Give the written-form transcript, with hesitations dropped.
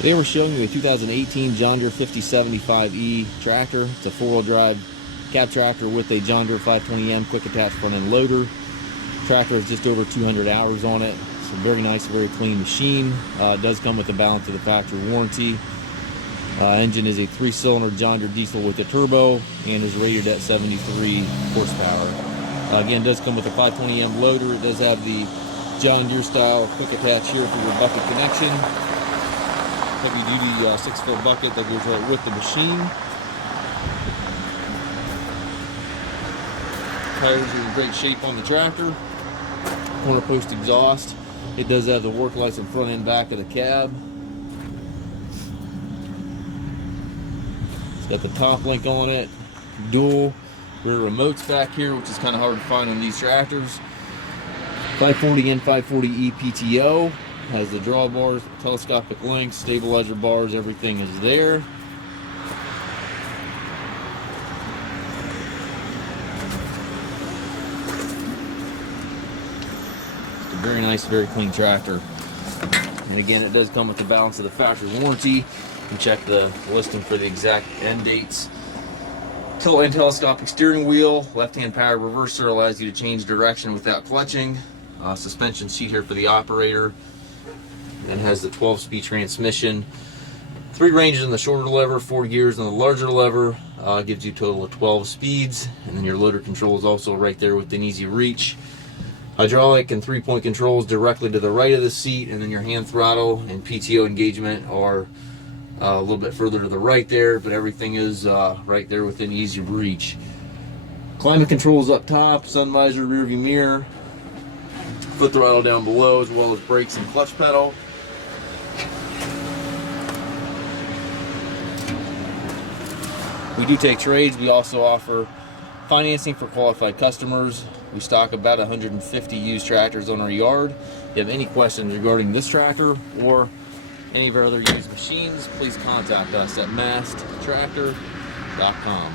Today we're showing you a 2018 John Deere 5075E tractor. It's a four-wheel drive cab tractor with a John Deere 520M quick attach front end loader. Tractor has just over 200 hours on it. It's a very nice, very clean machine. It does come with a balance of the factory warranty. Engine is a 3-cylinder John Deere diesel with a turbo and is rated at 73 horsepower. Again, it does come with a 520M loader. It does have the John Deere style quick attach here for your bucket connection. Heavy duty 6-foot bucket that goes right with the machine. Tires are in great shape on the tractor. Corner post exhaust. It does have the work lights in front and back of the cab. It's got the top link on it. Dual rear remotes back here, which is kind of hard to find on these tractors. 540 and 540E PTO. Has the drawbars, telescopic links, stabilizer bars, everything is there. It's a very nice, very clean tractor. And again, it does come with the balance of the factory warranty. You can check the listing for the exact end dates. Tilt and telescopic steering wheel, left-hand power reverser allows you to change direction without clutching. Suspension seat here for the operator. And has the 12-speed transmission. 3 ranges in the shorter lever, 4 gears in the larger lever. Gives you a total of 12 speeds. And then your loader control is also right there within easy reach. Hydraulic and 3-point controls directly to the right of the seat, and then your hand throttle and PTO engagement are a little bit further to the right there, but everything is right there within easy reach. Climate controls up top, sun visor, rear view mirror, foot throttle down below, as well as brakes and clutch pedal. We do take trades. We also offer financing for qualified customers. We stock about 150 used tractors on our yard. If you have any questions regarding this tractor or any of our other used machines, please contact us at masttractor.com.